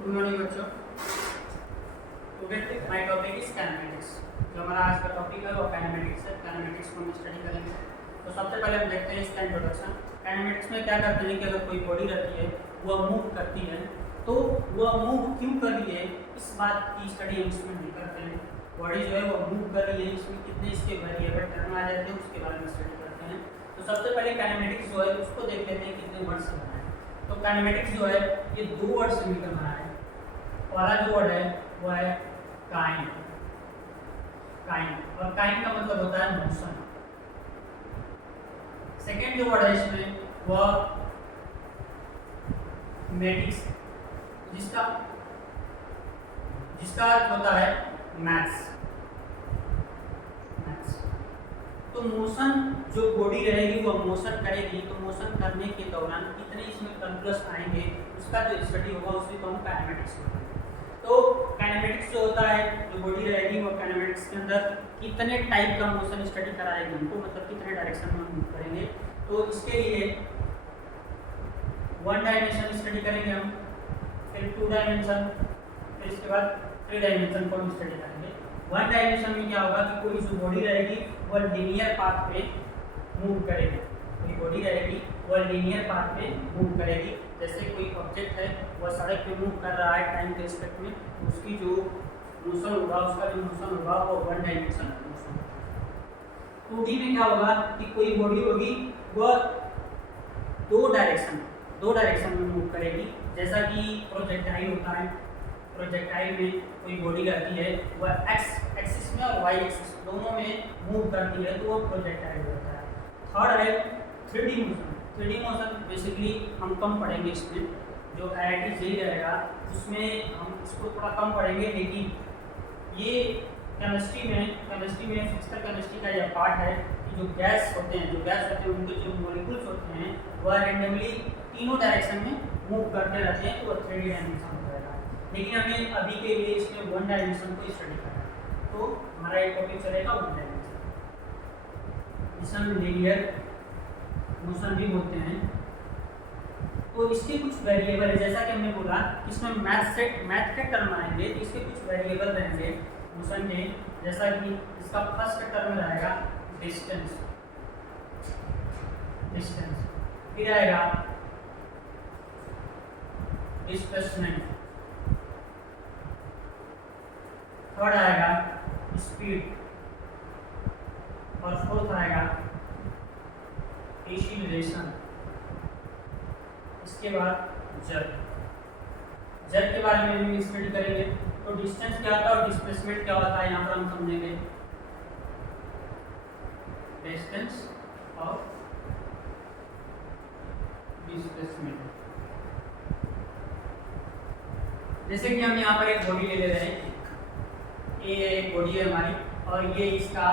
Good morning बच्चों। Today my topic is kinematics. जो हमारा आज का टॉपिक है वो काइनेमेटिक्स है। काइनेमेटिक्स को हम स्टडी करेंगे। तो सबसे पहले हम देखते हैं इसका इंट्रोडक्शन। काइनेमेटिक्स में क्या करते हैं कि अगर कोई बॉडी रहती है वह मूव करती है तो वह मूव क्यों कर रही है इस बात की स्टडी हम इसमें नहीं करते हैं। बॉडी जो है वो मूव कर रही है, इसमें कितने इसके वेरिएबल टर्म आ जाते हैं उसके बारे में स्टडी करते हैं। तो सबसे पहले काइनेमेटिक्स जो है उसको देख लेते हैं कितने वर्ड से बना है। तो काइनेमेटिक्स जो है ये दो वर्ड से मिलकर बना है। पहला जो वर्ड है वो है काइंड। काइंड और काइंड का मतलब होता है मोशन। सेकेंड जो वर्ड है इसमें वह मैटिक्स, जिसका अर्थ होता है मैथ्स। तो मोशन जो बॉडी रहेगी वो मोशन करेगी, तो मोशन करने के दौरान कितने इसमें कैलकुलस आएंगे उसका जो स्टडी होगा उसी को हम काइनेमेटिक्स बोलते हैं। तो काइनेमेटिक्स जो होता है जो बॉडी रहेगी वो काइनेमेटिक्स के अंदर कितने टाइप का मोशन स्टडी कराएगी हमको, मतलब कितने डायरेक्शन में मूव करेंगे। तो इसके लिए वन डायमेंशन स्टडी करेंगे हम, फिर टू डायमेंशन, फिर इसके बाद थ्री डायमेंशन को हम स्टडी करेंगे। वन डायमेंशन में क्या होगा कि कोई जो बॉडी रहेगी वह लीनियर पाथ पे मूव करेगी। कोई बॉडी रहेगी वह लीनियर पाथ पे मूव करेगी। जैसे कोई ऑब्जेक्ट है वह सड़क पे मूव कर रहा है टाइम के रिस्पेक्ट में, उसकी जो मोशन होगा उसका जो मोशन होगा वो वन डायमेंशन मोशन। 2D में क्या होगा कि कोई बॉडी होगी वह दो डायरेक्शन में मूव करेगी। जैसा कि प्रोजेक्टाइल होता है, प्रोजेक्टाइल में कोई बॉडी रहती है वह एक्स एक्सिस में और वाई एक्सिस दोनों में मूव करती है तो वह प्रोजेक्टाइल होता है। थर्ड है 3D motion. 3D motion basically हम कम पढ़ेंगे इसमें, जो IIT जेई रहेगा उसमें हम इसको थोड़ा कम पढ़ेंगे, लेकिन ये केमिस्ट्री में फिजिकल केमिस्ट्री का यह पार्ट है कि जो गैस होते हैं उनके जो मॉलिक्यूल्स होते हैं वह रेंडमली तीनों डायरेक्शन में मूव करते रहते हैं, तो वह 3D डायमेंशन हो जाएगा। लेकिन हमें अभी के लिए इसमें वन डायमेंशन को स्टडी करना है, तो हमारा एक टॉपिक चलेगा वन डायमेंशन, जिसे हम लीनियर मोशन भी बोलते हैं। तो इसके कुछ वेरिएबल है, जैसा कि हमने बोला इसमें मैथ के टर्म आएंगे तो इसके कुछ वेरिएबल रहेंगे मोशन के। जैसा कि इसका फर्स्ट टर्म रहेगा डिस्टेंस, फिर आएगा डिस्प्लेसमेंट, थर्ड आएगा स्पीड और फोर्थ आएगा एक्सीलरेशन। इसके बाद जर के बारे में भी स्टडी करेंगे। तो डिस्टेंस क्या होता है और डिस्प्लेसमेंट क्या होता है यहाँ पर हम समझेंगे। डिस्टेंस और डिस्प्लेसमेंट। जैसे कि हम यहाँ पर एक बॉडी ले रहे हैं, ये एक बॉडी है हमारी और ये इसका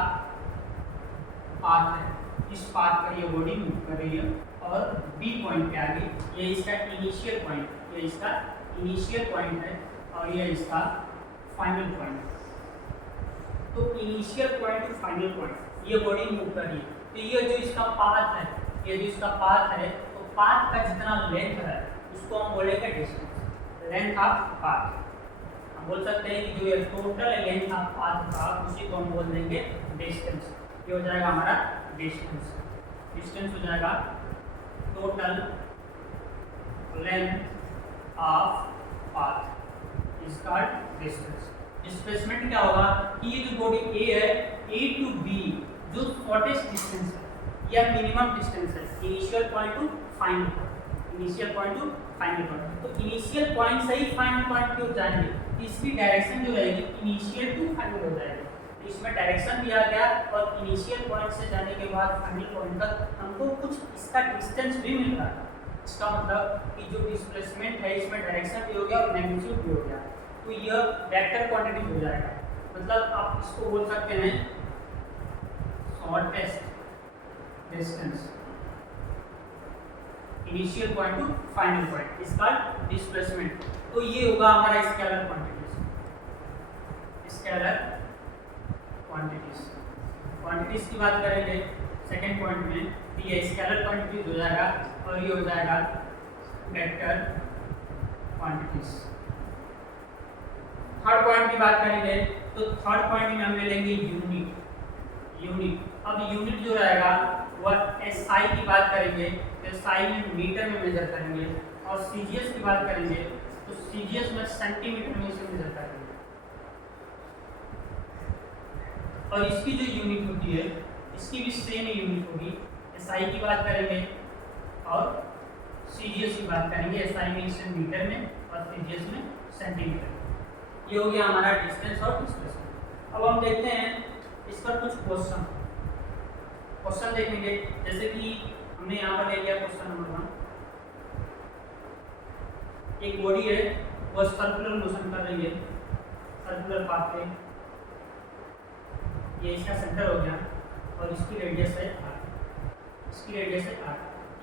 पाथ है, इस पाथ पर ये बॉडी मूव कर रही है और बी पॉइंट पे आ गई। ये इसका इनिशियल पॉइंट है और ये इसका फाइनल पॉइंट है। तो initial point two final point ये बॉडी मूव कर रही है। तो ये जो इसका पाथ है तो पाथ का जितना लेंथ है उसको हम बोलेंगे डिस्टेंस, लेंथ ऑफ पाथ। हम बोल सकते हैं कि जो ये टोटल लेंथ ऑफ पाथ था उसी को हम बोल देंगे डिस्टेंस। ये हो जाएगा हमारा डिस्टेंस हो जाएगा total length of path is called distance. Displacement क्या होगा कि ये जो बॉडी ए है, ए टू बी जो शॉर्टेस्ट डिस्टेंस है या मिनिमम डिस्टेंस है initial point two final point. तो इनिशियल पॉइंट से ही फाइनल पॉइंट की ओर जाएंगे, इसकी डायरेक्शन जो रहेगी इनिशियल टू फाइनल हो जाएगी। तो इसमें डायरेक्शन भी आ गया और इनिशियल पॉइंट से जाने के बाद फाइनल पॉइंट तक हमको कुछ इसका डिस्टेंस भी मिल रहा है। इसका मतलब कि जो डिस्प्लेसमेंट है इसमें डायरेक्शन भी हो गया और मैग्नीट्यूड भी हो गया, तो यह वेक्टर क्वांटिटी हो जाएगा। मतलब आप इसको बोल सकते हैं shortest distance initial point two final point is called displacement. तो ये होगा हमारा स्केलर क्वांटिटीज की बात करेंगे सेकेंड पॉइंट में, तो ये स्केलर क्वांटिटीज हो जाएगा और ये हो जाएगा वेक्टर क्वांटिटीज। पॉइंट की बात करेंगे तो थर्ड पॉइंट में हम ले लेंगे यूनिट। अब यूनिट जो रहेगा वह एसआई की बात करेंगे तो एसआई में मीटर में मेजर करेंगे, और सीजीएस की बात करेंगे तो सीजीएस में सेंटीमीटर में इसे मेजर करेंगे। और इसकी जो यूनिट होती है इसकी भी सेम यूनिट होगी, एसआई की बात करेंगे और सीजीएस की बात करेंगे। एसआई में इसे मीटर में और सीजीएस में सेंटीमीटर में। ये हो गया हमारा डिस्टेंस और डिस्प्लेसमेंट। अब हम देखते हैं इस पर कुछ क्वेश्चन देखेंगे। जैसे कि हमने यहाँ पर ले लिया क्वेश्चन नंबर 1। एक बॉडी है वह सर्कुलर मोशन कर रही है सर्कुलर पाथ पे, ये इसका सेंटर हो गया और इसकी रेडियस है r,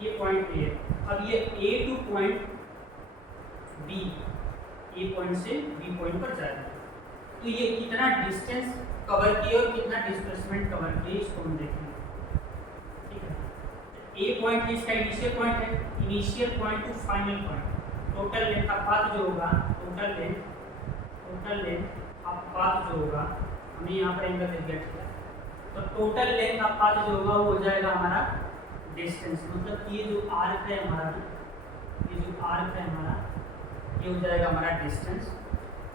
ये पॉइंट ए है। अब ये ए टू पॉइंट बी, ए पॉइंट से बी पॉइंट पर जाएगा, तो ये कितना डिस्टेंस कवर किया और कितना डिस्प्लेसमेंट कवर किया इसको हम देखेंगे। ठीक है, ए पॉइंट इसका इनिशियल पॉइंट है, initial point two final point. Total length का पाथ जो होगा, टोटल लेंथ का पाथ जो होगा, हमने यहाँ पर एंगल दे दिया, ठीक है। तो टोटल लेंथ का पाथ जो होगा वो हो जाएगा हमारा डिस्टेंस, मतलब ये जो आर्क है हमारा, ये हो जाएगा हमारा डिस्टेंस।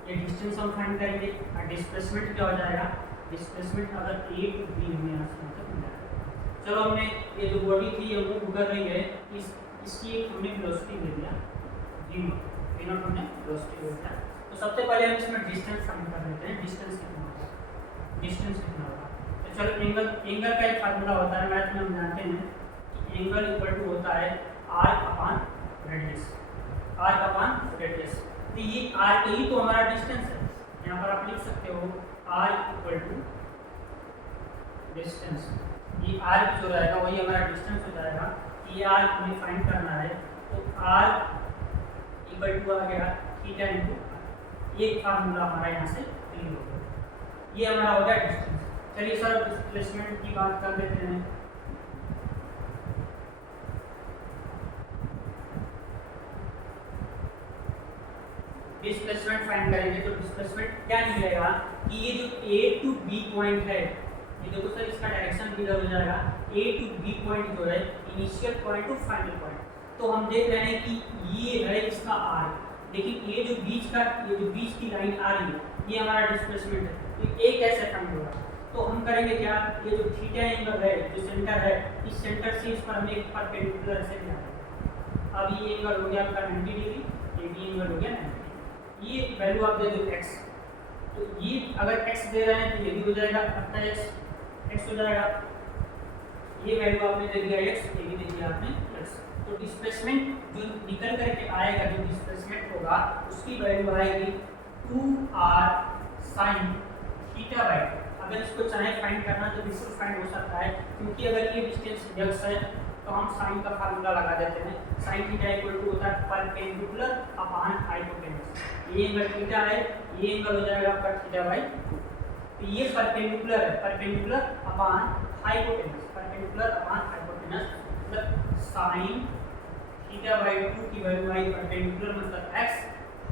ये डिस्टेंस हम फाइंड करेंगे। और डिस्प्लेसमेंट क्या हो जाएगा, डिस्प्लेसमेंट अगर ए टू बी हमें यहाँ से मतलब मिल जाएगा। चलो हमने ये जो बॉडी थी ये मूव कर रही है, इसकी एक हमने वेलोसिटी दे दिया v0 हमने वेलोसिटी दे दिया। तो सबसे पहले हम इसमें डिस्टेंस फाइंड कर लेते हैं। डिस्टेंस कितना होगा। तो चलो एंगल का एक फार्मूला होता है मैथ में, हम जानते हैं कि एंगल इक्वल टू होता है आर्क अपॉन रेडियस। तो ये आर ही तो हमारा डिस्टेंस है, यहाँ पर आप लिख सकते हो आर इक्वल टू डिस्टेंस। ये आर जो रहेगा वही हमारा डिस्टेंस हो जाएगा। ये आर हमें फाइंड करना है, तो आर इक्वल टू आ गया थीटा इनटू आर। ये फार्मूला हमारा यहाँ से क्लियर हो गया। ये हमारा हो गया डिस्टेंस। चलिए सर डिस्प्लेसमेंट की बात कर लेते हैं। डिस्प्लेसमेंट फाइंड करेंगे तो डिस्प्लेसमेंट क्या निकलेगा कि ये जो ए टू बी पॉइंट है, ये देखो सर इसका डायरेक्शन किधर हो जाएगा, ए टू बी पॉइंट जो है initial point two final point. तो हम देख रहे हैं कि ये है इसका आर, लेकिन ये जो बीच की लाइन आ रही है ये हमारा डिस्प्लेसमेंट है। तो ए कैसे फाइंड होगा, तो हम करेंगे क्या, ये जो थीटा एंगल है जो सेंटर है, इस सेंटर से इस पर हमें एक परपेंडिकुलर से बनाना है। अब ये एंगल हो गया आपका 90 डिग्री, ये भी एंगल हो गया 90। ये वैल्यू आप दे दो x, तो ये अगर x दे रहे हैं तो ये भी हो जाएगा अपना x हो जाएगा। ये वैल्यू आपने दे दिया x, ये भी दे दिया आपने x। तो डिस्प्लेसमेंट जो निकल करके आएगा, जो डिस्प्लेसमेंट होगा उसकी वैल्यू आएगी 2r sin थीटा बाई। अगर इसको चाहे फाइंड करना तो बिल्कुल फाइंड हो सकता है, क्योंकि अगर ये डिस्टेंस x है तो हम साइन का फार्मूला लगा देते हैं। साइन थीटा इक्वल टू होता है परपेंडिकुलर अपॉन हाइपोटेनस। ये एंगल थीटा है, ये एंगल हो जाएगा आपका थीटा बाई 2। तो ये परपेंडिकुलर है, परपेंडिकुलर अपॉन हाइपोटेनस, मतलब साइन थीटा बाई 2 की वैल्यू आई परपेंडिकुलर मतलब x,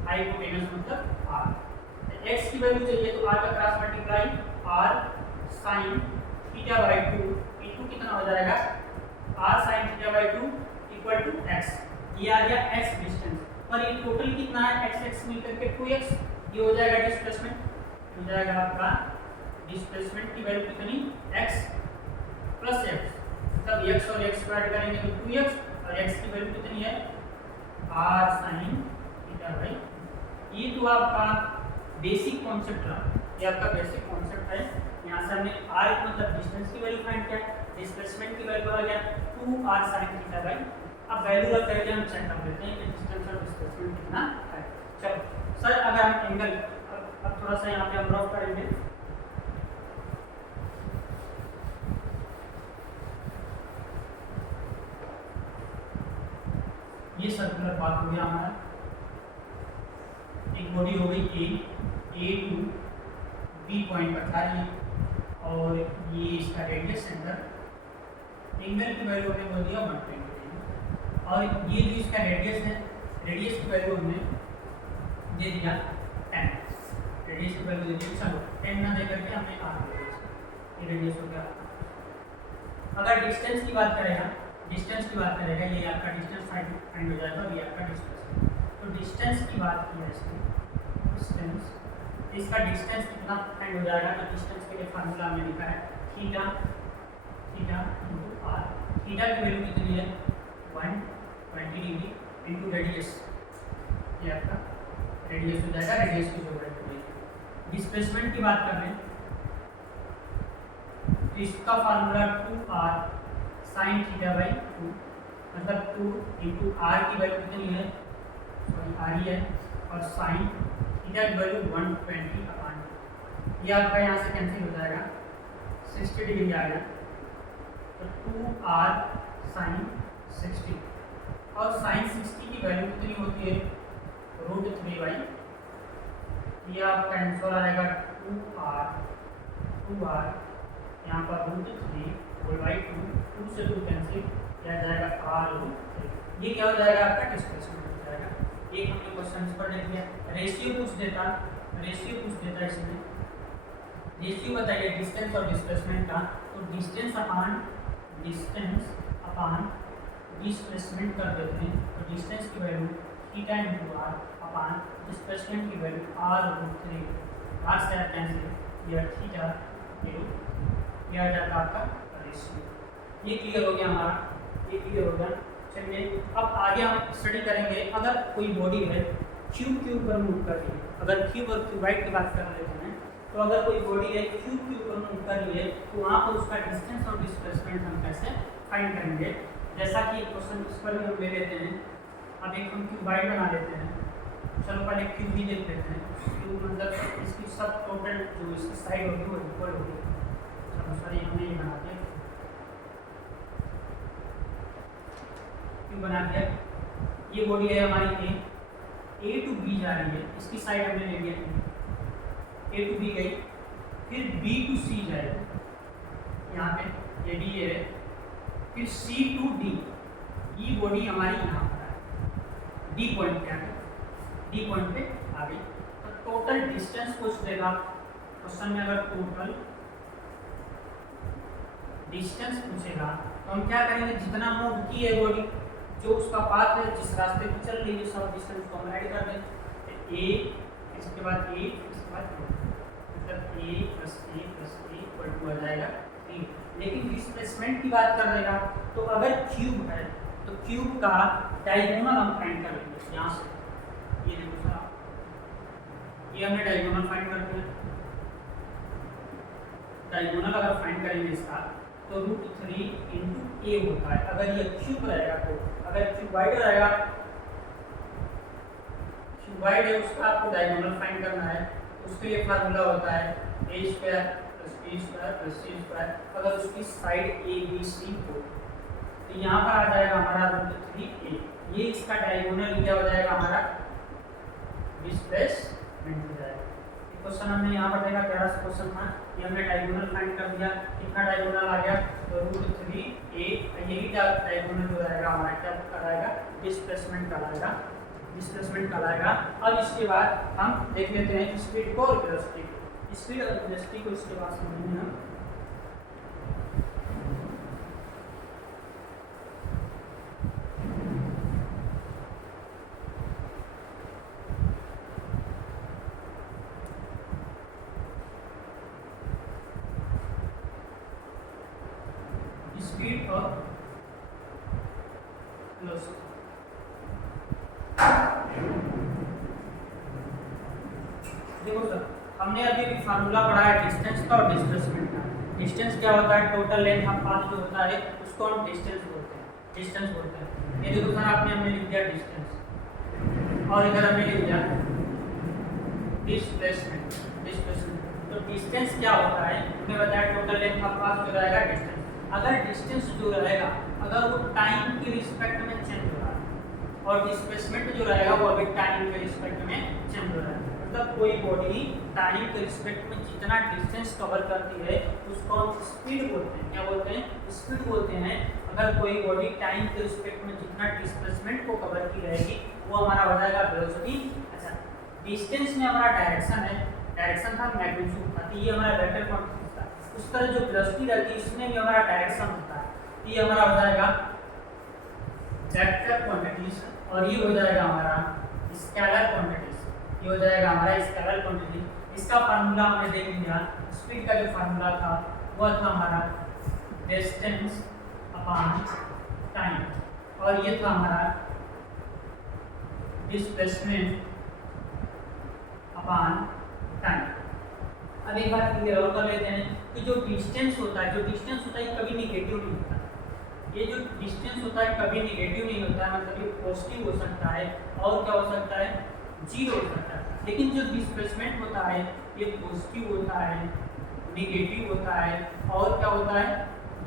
हाइपोटेनस मतलब r। x की वैल्यू चाहिए तो r का cross multiply r sin theta by 2 into कितना हो जाएगा r sin theta by 2 equal to x। ये आ गया x डिस्टेंस, और ये टोटल कितना है x मिलकर के 2x। ये हो जाएगा डिस्प्लेसमेंट, हो जाएगा आपका डिस्प्लेसमेंट की वैल्यू कितनी x प्लस x, तब x और x को ऐड करेंगे तो 2x, और x की वैल्यू कितनी है r sin थीटा बाई। ये तो आपका बेसिक कॉन्सेप्ट रहा, ये आपका बेसिक कॉन्सेप्ट है। यहाँ से हमने r मतलब डिस्टेंस की वैल्यू फाइंड किया, डिस्प्लेसमेंट की वैल्यू आ गया 2r sin थीटा बाई। अब वैल्यू रख करके हम चेक कर लेते हैं कि डिस्टेंस और डिस्प्लेसमेंट कितना है। चलो सर अगर हम एंगल अब थोड़ा सा यहाँ पे हम ड्रॉप करेंगे। ये सर्कुलर पाथ हो गया हमारा, एक बॉडी हो गई ए टू बी पॉइंट पर था ये, और ये इसका रेडियस सेंटर। एंगल की वैल्यू हमने बोल दिया 120, और ये जो इसका रेडियस है, रेडियस की वैल्यू हमने दे दिया 10। रेडियस की वैल्यू दे दी, चलो 10 ना दे करके हमने r ले लिया, ये रेडियस हो गया। अगर डिस्टेंस की बात करेगा, डिस्टेंस की बात करेगा, ये आपका डिस्टेंस फाइंड हो जाएगा और ये आपका डिस्टेंस। तो डिस्टेंस की बात की है इसकी, डिस्टेंस, इसका डिस्टेंस कितना फाइंड हो जाएगा, तो डिस्टेंस के लिए फार्मूला हमने लिखा है theta, theta into R. Theta की वैल्यू कितनी है 120 डिग्री इंटू रेडियस, ये आपका रेडियस हो जाएगा, रेडियस की जो वैल्यू है। डिस्प्लेसमेंट की बात कर रहे हैं तो इसका formula 2r sin theta by 2, मतलब 2 इंटू आर की वैल्यू कितनी है, सॉरी आर ही है, और sin थीटा की वैल्यू 120 अपॉन, ये आपका यहाँ से कैंसिल हो जाएगा, 60 डिग्री आ गया, तो 2r sin 60, और sin 60 की वैल्यू कितनी होती है √3/, ये आपका आंसर आएगा 2r यहाँ पर √3/2, 2 से 2 कैंसिल किया जाएगा r√3, ये क्या हो जाएगा आपका डिस्प्लेसमेंट हो जाएगा। एक हमने क्वेश्चन पर देख लिया। रेशियो पूछ देता, रेशियो पूछ देता इसमें, रेशियो बताइए डिस्टेंस और डिस्प्लेसमेंट का, तो डिस्टेंस अपॉन डिस्प्लेसमेंट कर देते हैं, तो डिस्टेंस की value theta into R upon displacement की वैल्यू r√3, r से कैंसिल, यह थीटा ये आ जाता आपका रेशियो। ये क्लियर हो गया हमारा, ये क्लियर हो गया। चलिए अब आगे हम स्टडी करेंगे, अगर कोई बॉडी है क्यूब पर मूव कर रही है, अगर क्यूब और क्यूबाइड की बात कर लेते हैं, तो अगर कोई बॉडी है क्यूब पर मूव कर रही है, तो वहाँ पर उसका डिस्टेंस और डिस्प्लेसमेंट हम कैसे फाइंड करेंगे, जैसा कि क्वेश्चन इस पर भी हम ले लेते हैं। अब एक हम क्यूबाइड बना लेते हैं, चलो पहले क्यूब ही देख लेते हैं। क्यूब मतलब इसकी सब टोटल जो इसकी साइड होगी वो इक्वल होगी, चलो सॉरी हमने ये बना दिया, क्यूब बना दिया। ये बॉडी है हमारी ए टू बी जा रही है, इसकी साइड हमने ले लिया, ए टू बी गई, फिर बी टू सी जाएगी, यहाँ पे ये डी है, फिर सी टू डी, ये बॉडी हमारी यहाँ पर है, डी पॉइंट पे आ गई, डी पॉइंट पे आ गई। तो टोटल डिस्टेंस पूछ देगा क्वेश्चन में, अगर टोटल डिस्टेंस पूछेगा तो हम क्या करेंगे, जितना मूव की है बॉडी, जो उसका पाथ है, जिस रास्ते पे चल रही है, सब डिस्टेंस को हम ऐड कर दें, तो ए, इसके बाद ए, इसके बाद मतलब ए प्लस ए इक्वल टू आ जाएगा 3। लेकिन डिस्प्लेसमेंट की बात कर देगा, तो अगर क्यूब है तो क्यूब का डायगोनल हम फाइंड कर लेंगे यहाँ से, ये देखो सर, ये हमने डायगोनल फाइंड करते हैं। डायगोनल अगर फाइंड करेंगे इसका, तो √3 इंटू ए होता है, अगर ये क्यूब रहेगा तो। अगर क्यूबाइड रहेगा, क्यूबाइड है, उसका आपको डायगोनल फाइंड करना है, उसके लिए फार्मूला होता है a² + b² + c²। अगर उसकी साइड ए बी सी हो तो यहाँ पर आ जाएगा हमारा √3a, ये इसका डायगोनल क्या हो जाएगा हमारा डिस्प्लेसमेंट हो जाएगा। क्वेश्चन हमने यहाँ पर देखा, प्यारा सा क्वेश्चन था, ये हमने डायगोनल फाइंड कर दिया, कितना डायगोनल आ गया, तो √3a, यही क्या डायगोनल जो रहेगा हमारा क्या कराएगा, डिस्प्लेसमेंट कराएगा, डिस्प्लेसमेंट कराएगा। अब इसके बाद हम देख लेते हैं स्पीड को और वेलोसिटी को, स्पीड और वेलोसिटी को इसके बाद समझेंगे हम। स्पीड और वेलोसिटी, देखो सर, हमने अभी फार्मूला पढ़ा है डिस्टेंस का और डिस्प्लेसमेंट का। डिस्टेंस क्या होता है, टोटल लेंथ ऑफ पाथ जो होता है उसको हम डिस्टेंस बोलते हैं, डिस्टेंस बोलते हैं। ये देखो सर, आपने हमने लिख दिया डिस्टेंस, और इधर हमने लिख दिया डिस्प्लेसमेंट, डिस्प्लेसमेंट। तो डिस्टेंस क्या होता है, हमने बताया टोटल लेंथ ऑफ पाथ जो रहेगा डिस्टेंस। अगर डिस्टेंस जो रहेगा, अगर वो टाइम के रिस्पेक्ट में चेंज हो रहा है, और डिस्प्लेसमेंट जो रहेगा वो अभी टाइम के रिस्पेक्ट में चेंज हो रहा है, मतलब कोई बॉडी टाइम के रिस्पेक्ट में जितना डिस्टेंस कवर करती है उसको हम स्पीड बोलते हैं। क्या बोलते हैं, स्पीड बोलते हैं। अगर कोई बॉडी टाइम के रिस्पेक्ट में जितना डिस्प्लेसमेंट को कवर की रहेगी वो हमारा हो जाएगा वेलोसिटी। अच्छा, डिस्टेंस में हमारा डायरेक्शन है, डायरेक्शन था, मैग्नीट्यूड था, तो ये हमारा वेक्टर क्वांटिटी था। उस तरह जो वेलोसिटी रहती है इसमें भी हमारा डायरेक्शन होता है, तो ये हमारा हो जाएगा वेक्टर क्वांटिटीज, और ये हो जाएगा हमारा स्केलर क्वांटिटीज। ये हो जाएगा हमारा स्केलर क्वांटिटी। इसका फार्मूला हमने देख लिया। स्पीड का जो फार्मूला था वह था हमारा डिस्टेंस अपॉन टाइम, और ये था हमारा डिस्प्लेसमेंट अपॉन टाइम। अब एक बात क्लियर और कर लेते हैं कि जो डिस्टेंस होता है कभी निगेटिव नहीं होता। ये जो डिस्टेंस होता है कभी निगेटिव नहीं होता है, मतलब ये पॉजिटिव हो सकता है और क्या हो सकता है, जीरो हो सकता है। लेकिन जो डिस्प्लेसमेंट होता है ये पॉजिटिव होता है, निगेटिव होता है और क्या होता है,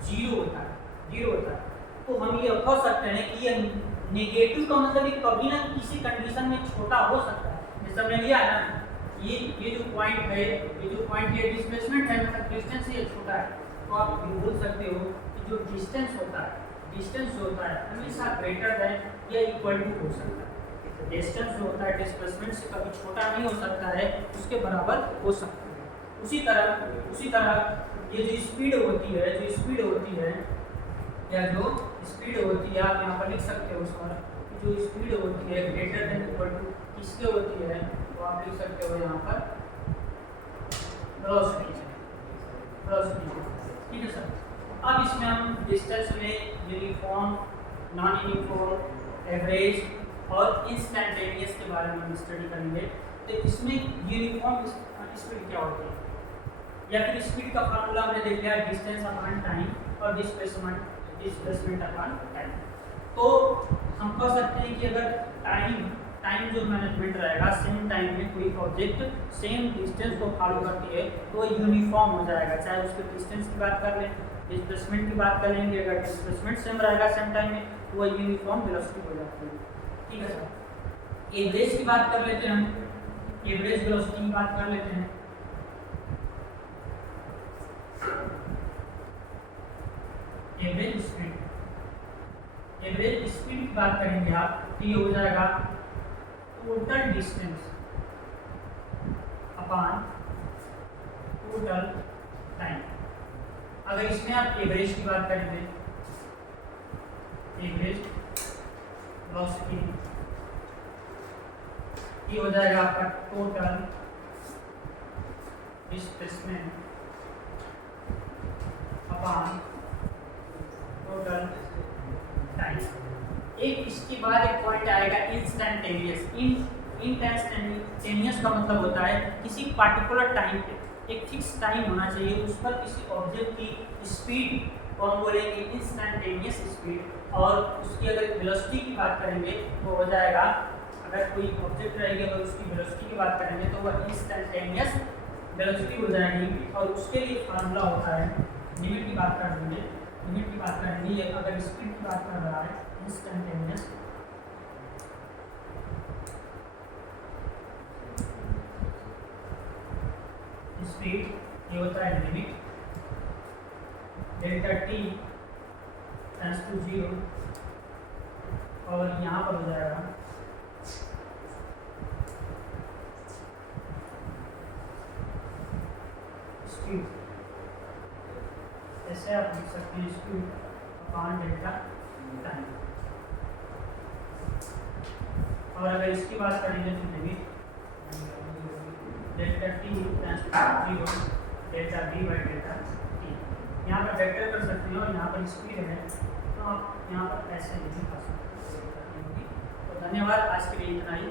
जीरो होता है। तो हम ये कह सकते हैं कि ये नेगेटिव का मतलब ये कभी ना किसी कंडीशन में छोटा हो सकता है। जैसे हमने लिया ना, ये जो पॉइंट है, ये डिस्प्लेसमेंट है, मतलब डिस्टेंस ये छोटा है, तो आप ये बोल सकते हो कि जो डिस्टेंस होता है हमेशा ग्रेटर देन या इक्वल टू हो सकता है। डिस्टेंस जो होता है डिस्प्लेसमेंट से कभी छोटा नहीं हो सकता है, उसके बराबर हो सकता है। उसी तरह ये जो स्पीड होती है या जो स्पीड होती है, आप यहाँ पर लिख सकते हो उसका, जो स्पीड होती है ग्रेटर देन इक्वल टू किसके होती है, तो आप लिख सकते हो यहाँ पर वेलोसिटी। ठीक है सर। अब इसमें हम डिस्टेंस में यूनिफॉर्म, नॉन यूनिफॉर्म, एवरेज और इंस्टेंटेनियस के बारे में हम स्टडी करेंगे। तो इसमें यूनिफॉर्म स्पीड क्या होती है, या फिर स्पीड का फार्मूला हमने देख लिया, डिस्टेंस अपॉन टाइम और डिस्प्लेसमेंट अपॉन टाइम। तो हम कह सकते हैं कि अगर टाइम जो मैनेजमेंट रहेगा, सेम टाइम में कोई ऑब्जेक्ट सेम डिस्टेंस को फॉलो करती है तो यूनिफॉर्म हो जाएगा। चाहे उसके डिस्टेंस की बात कर लें, डिस्प्लेसमेंट की बात करेंगे, अगर डिस्प्लेसमेंट सेम रहेगा सेम टाइम में तो वह यूनिफॉर्म वेलोसिटी हो जाती है। ठीक है सर। एवरेज की बात कर लेते हैं हम, एवरेज वेलोसिटी की बात कर लेते हैं। एवरेज स्पीड की बात करेंगे आप, तो ये हो जाएगा total distance upon total time. अगर इसमें आप एवरेज की बात करेंगे, एवरेज वेलोसिटी, ये हो जाएगा आपका total displacement upon total time. एक इसके बाद एक पॉइंट आएगा इंस्टेंटेनियस। इंस्टेंटेनियस का मतलब होता है किसी पार्टिकुलर टाइम पे एक फिक्स टाइम होना चाहिए, उस पर किसी ऑब्जेक्ट की स्पीड को हम बोलेंगे इंस्टेंटेनियस स्पीड। और उसकी अगर वेलोसिटी की बात करेंगे तो हो जाएगा, अगर कोई ऑब्जेक्ट रहेगी अगर उसकी वेलोसिटी की बात करेंगे तो वह इंस्टेंटेनियस वेलोसिटी हो जाएगी। और उसके लिए फार्मूला होता है, लिमिट की बात करेंगे, अगर स्पीड की बात कर रहा है इंस्टेंटेनियस स्पीड, ये होता है limit delta T tends to 0, और यहाँ पर हो जाएगा स्पीड, ऐसे आप लिख सकते हैं स्पीड अपॉन डेल्टा टाइम। और अगर इसकी बात करेंगे तो limit delta T tends to 0 delta B by delta T. यहाँ पर वेक्टर कर सकते हैं और यहाँ पर स्पीड है तो आप यहाँ पर ऐसे लिख सकते हैं। तो धन्यवाद, आज के लिए इतना ही।